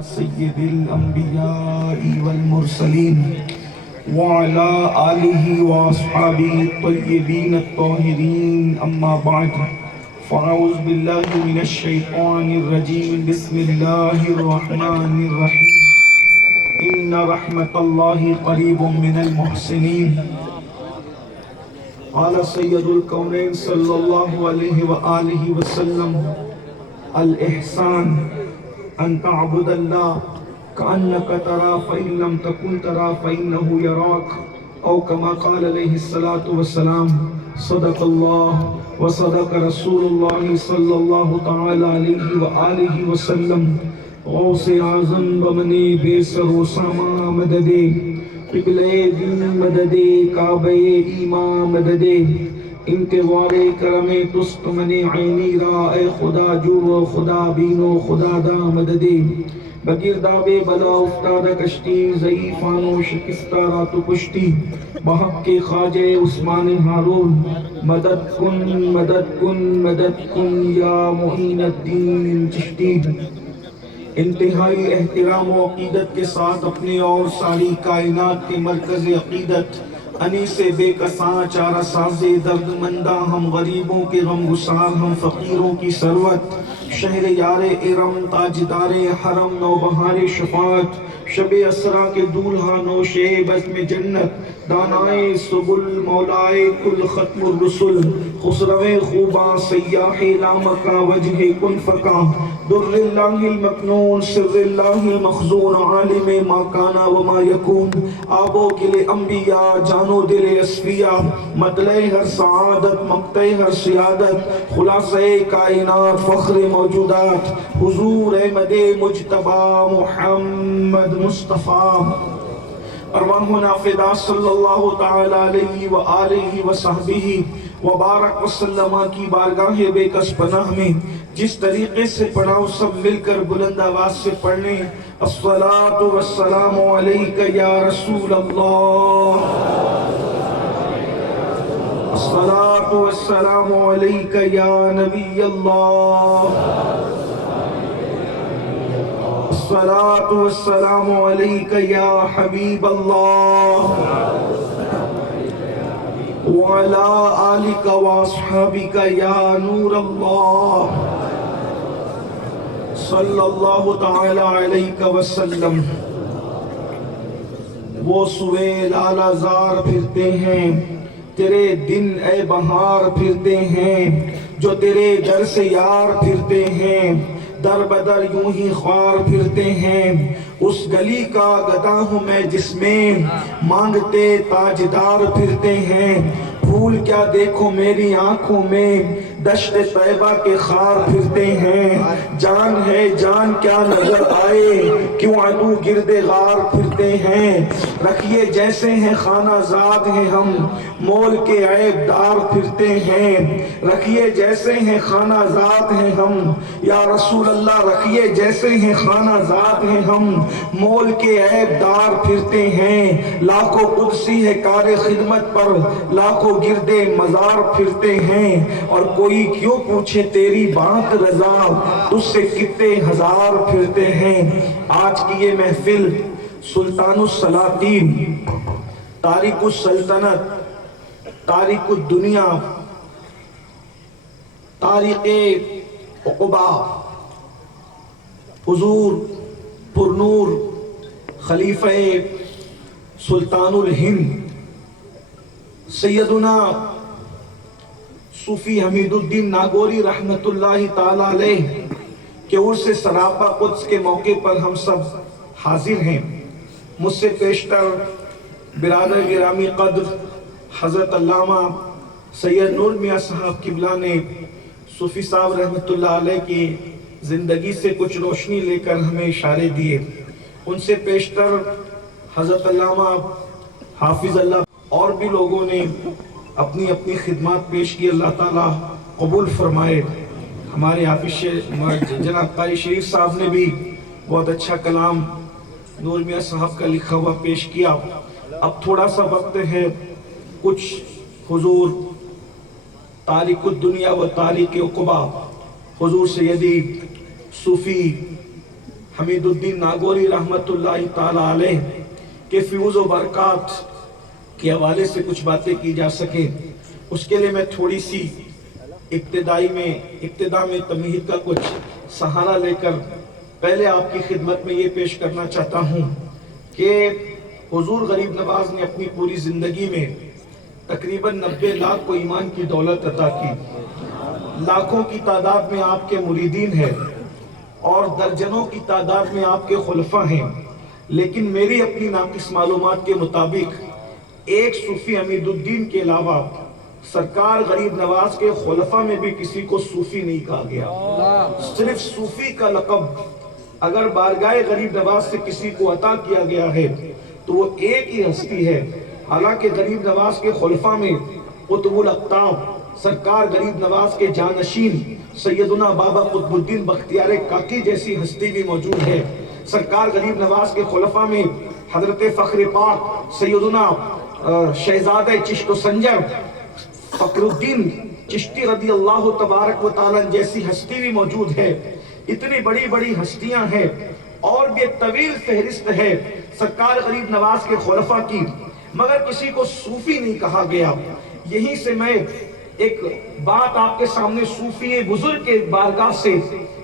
سید الانبیاء والمرسلین وعلى آلہ واصحابہ الطیبین الطاہرین اما بعد فاعوذ باللہ من الشیطان الرجیم بسم اللہ الرحمن الرحیم ان رحمت اللہ قریب من المحسنین قال سید الکونین صلی اللہ علیہ وآلہ وسلم الاحسان ان تعبد اللہ کأنک ترا فإن لم تکن ترا فإنہ یراک او کما قال علیہ السلام صدق اللہ وصدق رسول اللہ صلی اللہ تعالی علیہ وآلہ وسلم غوث اعظم بمن بے سر و ساما مدد قبلِ دین مدد کعبہ ایمان مدد انتظار کرم تست من عینی را اے خدا جو خدا بینو خدا دا مدد بگرداب بلا افتادہ کشتی ضعیفان و شکستہ رات و پشتی بحق کے خواجہ عثمان ہارون مدد کن مدد کن یا معین الدین چشتی انتہائی احترام و عقیدت کے ساتھ اپنے اور ساری کائنات کے مرکز عقیدت انیس بے کساں چارہ ساز درد مندہ ہم غریبوں کے غم گسار ہم فقیروں کی ثروت شہر یار ارم تاجدار حرم نوبہار شفاعت شب اسرا کے دولہا نوش بزم جنت دانائے سبل مولائے کل ختم الرسل خسرو خوباں سیاح لامکا وجہ کن فکا در اللہ المکنون سر اللہ المخزون عالم ما کانا وما یکون آبو گل انبیاء جانو دل اسفیاء مطلع ہر سعادت مقتع ہر سیادت خلاصہ کائنات فخر موجودات حضور احمد مجتبی محمد مصطفیٰ ارواحنا فدا صلی اللہ تعالی علیہ وآلہ وصحبہ وبارک وسلم کی بارگاہ بے کس پناہ میں جس طریقے سے پڑھاؤ سب مل کر بلند آواز سے پڑھنے الصلاۃ والسلام علیک یا رسول اللہ الصلاۃ والسلام علیک یا نبی اللہ الصلاۃ والسلام علیک یا حبیب اللہ وعلی آلک واصحابک یا نور اللہ صلی اللہ تعالی علیہ وسلم وہ سوے لالا زار پھرتے ہیں تیرے دن اے بہار پھرتے ہیں جو تیرے در سے یار پھرتے ہیں در بدر یوں ہی خوار پھرتے ہیں اس گلی کا گدا ہوں میں جس میں مانگتے تاجدار پھرتے ہیں پھول کیا دیکھو میری آنکھوں میں دشت طیبہ کے خار پھرتے ہیں جان ہے جان کیا نظر آئے کیوں عدو گرد غار پھرتے ہیں رکھیے جیسے ہیں خانہ زاد ہیں ہم مول کے عیب دار پھرتے ہیں رکھیے جیسے ہیں خانہ زاد ہیں ہم یا رسول اللہ رکھیے جیسے ہیں خانہ زاد ہیں ہم مول کے عیب دار پھرتے ہیں لاکھوں قدسی ہے کار خدمت پر لاکھوں گرد مزار پھرتے ہیں اور کوئی کیوں پوچھے تیری بات رضا تجھ سے کتنے ہزار پھرتے ہیں آج کی یہ محفل سلطان السلاطین تارک السلطنت تارک الدنیا تارک عقبہ حضور پرنور خلیفہ سلطان الہند سیدنا صوفی حمید الدین ناگوری رحمت اللہ تعالی علیہ کہ عرس سراپا قدس کے موقع پر ہم سب حاضر ہیں مجھ سے پیشتر برادر گرامی قدر حضرت علامہ سید نور میاں صاحب قبلہ نے صوفی صاحب رحمت اللہ علیہ کی زندگی سے کچھ روشنی لے کر ہمیں اشارے دیے ان سے پیشتر حضرت علامہ حافظ اللہ اور بھی لوگوں نے اپنی اپنی خدمات پیش کی اللہ تعالیٰ قبول فرمائے ہمارے حافظ جناب قاری شریف صاحب نے بھی بہت اچھا کلام نور میاں صاحب کا لکھا ہوا پیش کیا اب تھوڑا سا وقت ہے کچھ حضور تارک الدنیا و تارک عقبہ حضور سیدی صوفی حمید الدین ناگوری رحمت اللہ تعالی علیہ کے فیوز و برکات کے حوالے سے کچھ باتیں کی جا سکیں، اس کے لیے میں تھوڑی سی ابتدا میں تمہید کا کچھ سہارا لے کر پہلے آپ کی خدمت میں یہ پیش کرنا چاہتا ہوں کہ حضور غریب نواز نے اپنی پوری زندگی میں تقریباً 90 لاکھ کو ایمان کی دولت عطا کی، لاکھوں کی تعداد میں آپ کے مریدین ہیں اور درجنوں کی تعداد میں آپ کے خلفاء ہیں، لیکن میری اپنی ناقص معلومات کے مطابق ایک صوفی حمید الدین کے علاوہ سرکار غریب نواز کے خلفاء میں بھی کسی کو صوفی نہیں کہا گیا۔ صرف صوفی کا لقب اگر بارگاہ غریب نواز سے کسی کو عطا کیا گیا ہے تو وہ ایک ہی ہستی ہے، حالانکہ غریب نواز کے خلفاء میں قطب الاقطاب سرکار غریب نواز کے جانشین سیدنا بابا قطب الدین بختیار کاکی جیسی ہستی بھی موجود ہے، سرکار غریب نواز کے خلفاء میں حضرت فخر پاک سیدنا شہزادہ چشت و سنجر فخر الدین چشتی رضی اللہ تبارک و تعالیٰ جیسی ہستی بھی موجود ہے۔ اتنی بڑی بڑی ہستیاں ہیں اور بھی طویل فہرست ہے سرکار غریب نواز کے خلفاء کی، مگر کسی کو صوفی نہیں کہا گیا۔ یہیں سے میں ایک بات آپ کے سامنے صوفی بزرگ کے بارگاہ سے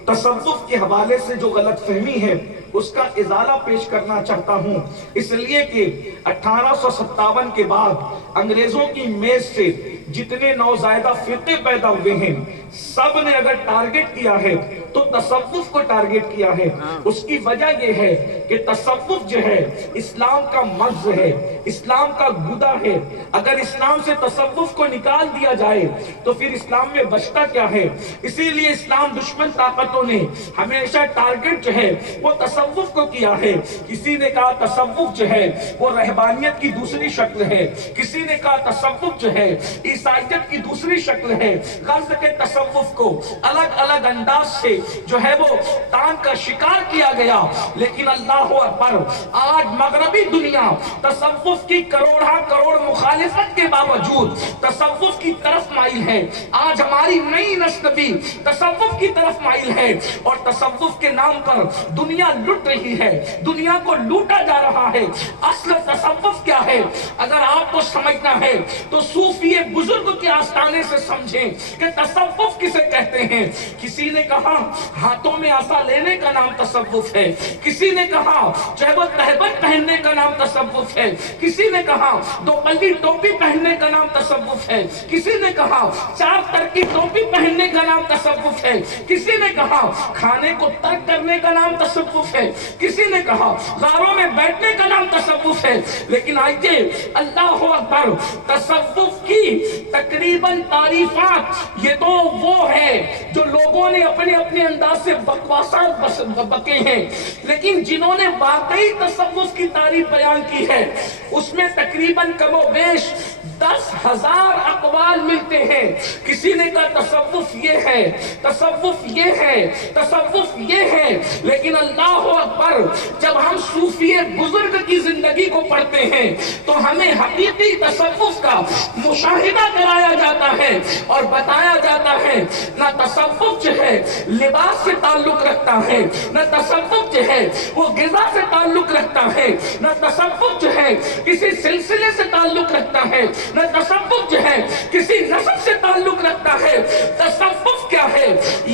تصوف کے حوالے سے جو غلط فہمی ہے اس کا ازالہ پیش کرنا چاہتا ہوں، اس لیے کہ 1857 کے بعد انگریزوں کی میز سے جتنے نوزائیدہ فرقے پیدا ہوئے ہیں سب نے اگر ٹارگٹ کیا ہے تو تصوف کو ٹارگٹ کیا ہے۔ اس کی وجہ یہ ہے کہ تصوف جو ہے اسلام کا مغز ہے، اسلام کا گدا ہے، اگر اسلام سے تصوف کو نکال دیا جائے تو پھر اسلام میں بچتا کیا ہے؟ اسی لیے اسلام دشمن طاقتوں نے ہمیشہ ٹارگٹ جو ہے وہ تصوف کو کیا ہے۔ کسی نے کہا تصوف جو ہے وہ رہبانیت کی دوسری شکل ہے، کسی نے کہا تصوف جو ہے عیسائیت کی دوسری شکل ہے۔ غرض کے تصوف کو الگ الگ انداز سے جو ہے وہ تان کا شکار کیا گیا، لیکن اللہ اکبر آج مغربی دنیا تصوف کی کروڑ مخالفت کے باوجود تصوف کی طرف مائل ہے۔ آج ہماری نئی نسل بھی تصوف کی طرف مائل ہے اور تصوف کے نام پر دنیا لٹ رہی ہے، دنیا کو لوٹا جا رہا ہے۔ اصل تصوف کیا ہے اگر آپ کو سمجھنا ہے تو صوفی بزرگ کے آستانے سے سمجھیں کہ تصوف کسے کہتے ہیں۔ کسی نے کہا ہاتھوں میں عصا لینے کا نام تصوف ہے، کسی نے کہا چاہے وہ تہبند پہننے کا نام تصوف ہے، کسی نے کہا دو پلّی ٹوپی پہننے کا نام تصوف ہے، کسی نے کہا 4 تر کی ٹوپی پہننے کا نام تصوف ہے، کسی نے کہا کھانے کو ترک کرنے کا نام تصوف ہے، کسی نے کہا غاروں میں بیٹھنے کا نام تصوف ہے۔ لیکن آئیے اللہ اکبر تصوف کی تقریباً تعریفات یہ تو وہ ہے جو لوگوں نے اپنے اپنے انداز سے بکواسات بکے ہیں، لیکن جنہوں نے واقعی تصوف کی تعریف بیان کی ہے اس میں تقریباً کم و بیش 10,000 اقوال ملتے ہیں۔ کسی نے کہا تصوف یہ ہے، تصوف یہ ہے، تصوف یہ ہے، لیکن اللہ اکبر جب ہم صوفی بزرگ کی زندگی کو پڑھتے ہیں تو ہمیں حقیقی تصوف کا مشاہدہ کرایا جاتا ہے اور بتایا جاتا ہے نہ تصوف جو ہے لباس سے تعلق رکھتا ہے، نہ تصوف جو ہے وہ غذا سے تعلق رکھتا ہے، نہ تصوف جو ہے کسی سلسلے سے تعلق رکھتا ہے، نہ تصوف جو ہے کسی نسب سے تعلق رکھتا ہے۔ تصوف کیا ہے؟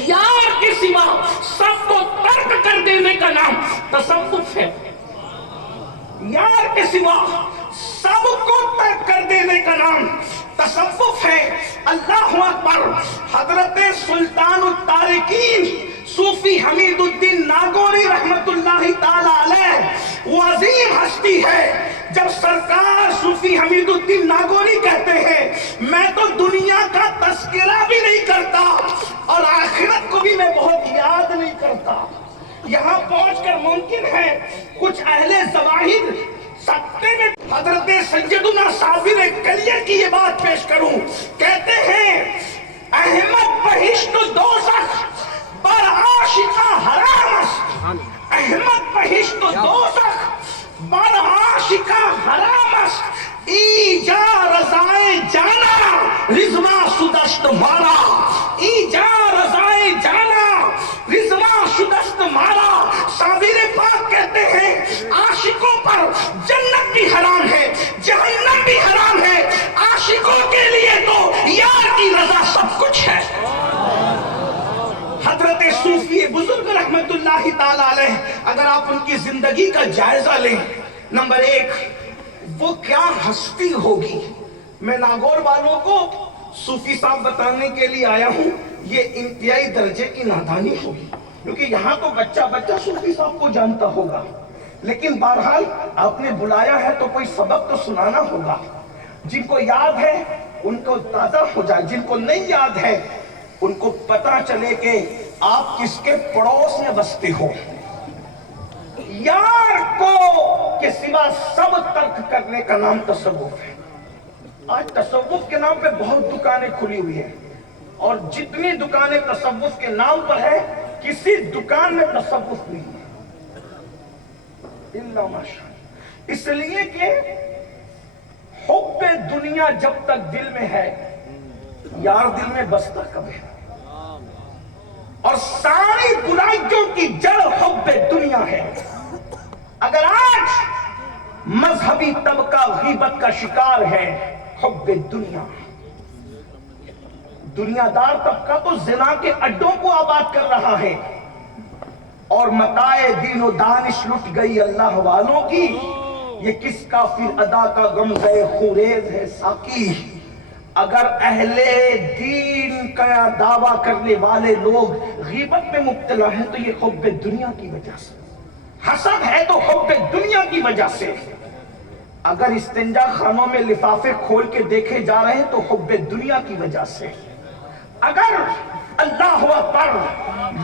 یار کے سوا سب کو ترک کر دینے کا نام تصوف ہے۔ یار کے سوا سب کو ترک کر دینے کا نام تصوف ہے۔ اللہ اکبر حضرت سلطان الطارقین صوفی حمید الدین ناگوری رحمت اللہ تعالی علیہ وہ عظیم ہستی ہے۔ جب سرکار صوفی حمید الدین ناگوری کہتے ہیں میں تو دنیا کا تذکرہ بھی نہیں کرتا اور آخرت کو بھی میں بہت یاد نہیں کرتا، یہاں پہنچ کر ممکن ہے کچھ اہل زواہد سکتے میں حضرت سیدنا صابر کلیہ کی یہ بات پیش کروں، کہتے ہیں احمد بہشت و دوزخ بر عاشقہ حرام است، احمد بہشت و دوزخ بر عاشقہ حرام است، ای جا رضائے جانا رضوا شدست مارا، ای جا رضائے جانا رضوا شدست مارا۔ صابر اگر آپ ان کی زندگی کا جائزہ لیں، نمبر ایک، وہ کیا ہستی ہوگی۔ میں ناگور والوں کو صوفی صاحب بتانے کے لیے آیا ہوں، یہ انتہائی درجے کی نادانی ہوگی، کیونکہ یہاں تو بچہ صوفی صاحب کو جانتا ہوگا، لیکن بہرحال آپ نے بلایا ہے تو کوئی سبق تو سنانا ہوگا۔ جن کو یاد ہے ان کو تازہ ہو جائے، جن کو نہیں یاد ہے ان کو پتہ چلے کہ آپ کس کے پڑوس میں بستے ہو۔ یار کو کے سوا سب ترک کرنے کا نام تصوف ہے۔ آج تصوف کے نام پہ بہت دکانیں کھلی ہوئی ہیں، اور جتنی دکانیں تصوف کے نام پر ہے، کسی دکان میں تصوف نہیں ہے الا ماشاء اللہ۔ اس لیے کہ حب دنیا جب تک دل میں ہے، یار دل میں بستا کب ہے؟ اور ساری برائیوں کی جڑ حب دنیا ہے۔ اگر آج مذہبی طبقہ غیبت کا شکار ہے، حب دنیا، دنیا دار طبقہ تو زنا کے اڈوں کو آباد کر رہا ہے، اور متاع دین و دانش لٹ گئی اللہ والوں کی۔ یہ کس کافر ادا کا غمزہ خوریز ہے ساقی۔ اگر اہل دین کا دعویٰ کرنے والے لوگ غیبت میں مبتلا ہیں تو یہ حب دنیا کی وجہ سے، حسد ہے تو حب دنیا کی وجہ سے۔ اگر استنجا خانوں میں لفافے کھول کے دیکھے جا رہے ہیں تو حب دنیا کی وجہ سے۔ اگر اللہ اکبر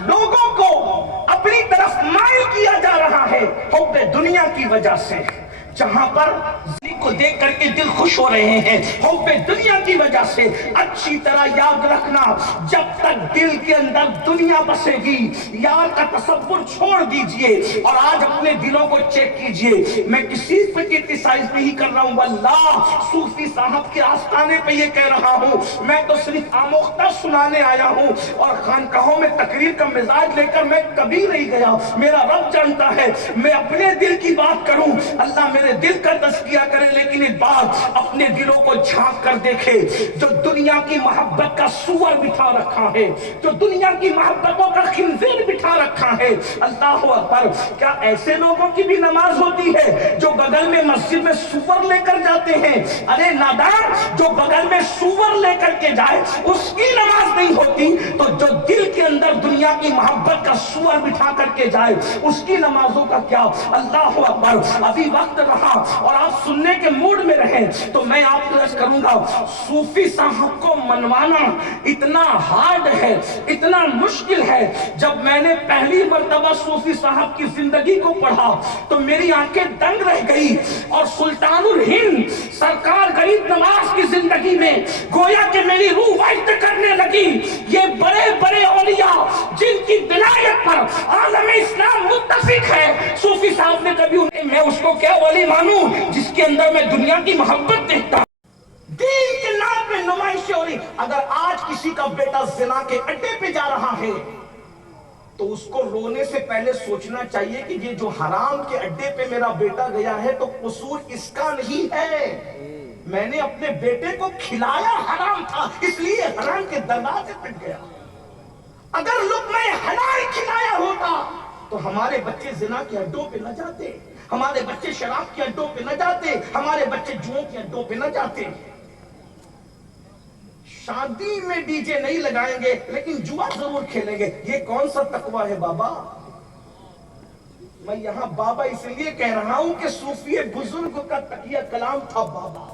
لوگوں کو اپنی طرف مائل کیا جا رہا ہے، حب دنیا کی وجہ سے۔ جہاں پر کو دیکھ کر کے دل خوش ہو رہے ہیں، حب دنیا کی وجہ سے۔ اچھی طرح یاد رکھنا، جب تک دل کے اندر دنیا بسے گی، یار کا تصور چھوڑ دیجئے۔ اور آج اپنے دلوں کو چیک کیجئے، میں کسی پہ کرٹیسائز نہیں کر رہا ہوں، واللہ صوفی صاحب کے آستانے پہ یہ کہہ رہا ہوں، میں تو صرف آموختہ سنانے آیا ہوں، اور خانقاہوں میں تقریر کا مزاج لے کر میں کبھی نہیں گیا۔ میرا رب جانتا ہے، میں اپنے دل کی بات کروں، اللہ میرے دل کا تزکیہ کرے، لیکن ایک بات، اپنے دلوں کو جھانک کر دیکھے، جو دنیا کی محبت کا سور بٹھا رکھا ہے، جو دنیا کی محبتوں کا خنزیر بٹھا رکھا ہے، اللہ اکبر، کیا ایسے لوگوں کی بھی نماز ہوتی ہے جو بغل میں مسجد میں سور لے کر جاتے ہیں؟ ارے نادان، جو بغل میں سور لے کر کے جائے اس کی نماز نہیں ہوتی، تو جو دل کے اندر دنیا کی محبت کا سور بٹھا کر کے جائے اس کی نمازوں کا کیا؟ اللہ اکبر۔ ابھی وقت رہا اور آپ سننے کے موڈ میں رہے تو میں آپ کو عرض کروں گا، صوفی صاحب کو منوانا اتنا ہارڈ ہے، اتنا مشکل ہے۔ جب میں نے پہلی مرتبہ صوفی صاحب کی زندگی کو پڑھا تو میری آنکھیں دنگ رہ گئی، اور سلطان الہند سرکار غریب نواز کی زندگی میں گویا کہ میری روح وجد کرنے لگی۔ یہ بڑے بڑے اولیاء جن کی ولایت پر عالم اسلام متفق ہے، صوفی صاحب نے کبھی میں اس کو کیا ولی مانوں جس کے اندر میں دنیا کی محبت دیکھتا ہوں؟ دین کے نام پہ نمائشیں ہو رہی۔ اگر آج کسی کا بیٹا زنا کے اڈے پہ جا رہا ہے تو اس کو رونے سے پہلے سوچنا چاہیے کہ یہ جو حرام کے اڈے پہ میرا بیٹا گیا ہے تو قصور اس کا نہیں ہے، میں نے اپنے بیٹے کو کھلایا حرام تھا اس لیے حرام کے دروازے تک گیا۔ اگر لقمہ حلال کھلایا ہوتا تو ہمارے بچے زنا کے اڈوں پہ نہ جاتے، ہمارے بچے شراب کے اڈوں پہ نہ جاتے، ہمارے بچے جوؤں کے اڈوں پہ نہ جاتے۔ شادی میں ڈی جے نہیں لگائیں گے لیکن جوا ضرور کھیلیں گے، یہ کون سا تقوی ہے بابا؟ میں یہاں بابا اس لیے کہہ رہا ہوں کہ صوفی بزرگ کا تقیہ کلام تھا بابا،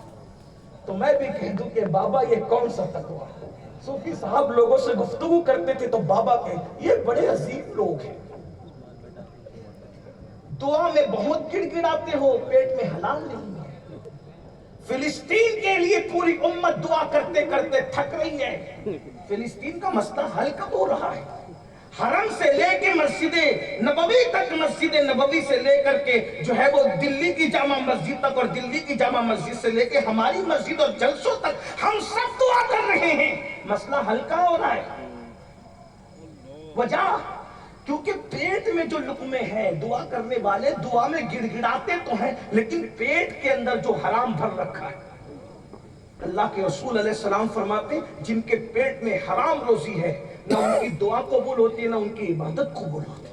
تو میں بھی کہہ دوں کہ بابا یہ کون سا تقوی ہے؟ صوفی صاحب لوگوں سے گفتگو کرتے تھے تو بابا کہے یہ بڑے عظیم لوگ ہیں، دعا میں بہت گڑ گڑاتے ہو، پیٹ میں حلال نہیں ہے۔ فلسطین کے لیے پوری امت دعا کرتے کرتے تھک رہی ہے، فلسطین کا مسئلہ حل کب ہو رہا ہے؟ حرم سے لے کے مسجد نبوی تک، مسجد نبوی سے لے کر کے جو ہے وہ دلی کی جامع مسجد تک، اور دلی کی جامع مسجد سے لے کے ہماری مسجد اور جلسوں تک ہم سب دعا کر رہے ہیں، مسئلہ حل کہاں ہو رہا ہے؟ وجہ کیونکہ پیٹ میں جو لقمے ہیں، دعا کرنے والے دعا میں گڑ گڑاتے تو ہیں لیکن پیٹ کے اندر جو حرام بھر رکھا ہے۔ اللہ کے رسول علیہ السلام فرماتے ہیں جن کے پیٹ میں حرام روزی ہے، نہ ان کی دعا قبول ہوتی ہے نہ ان کی عبادت قبول ہوتی ہے۔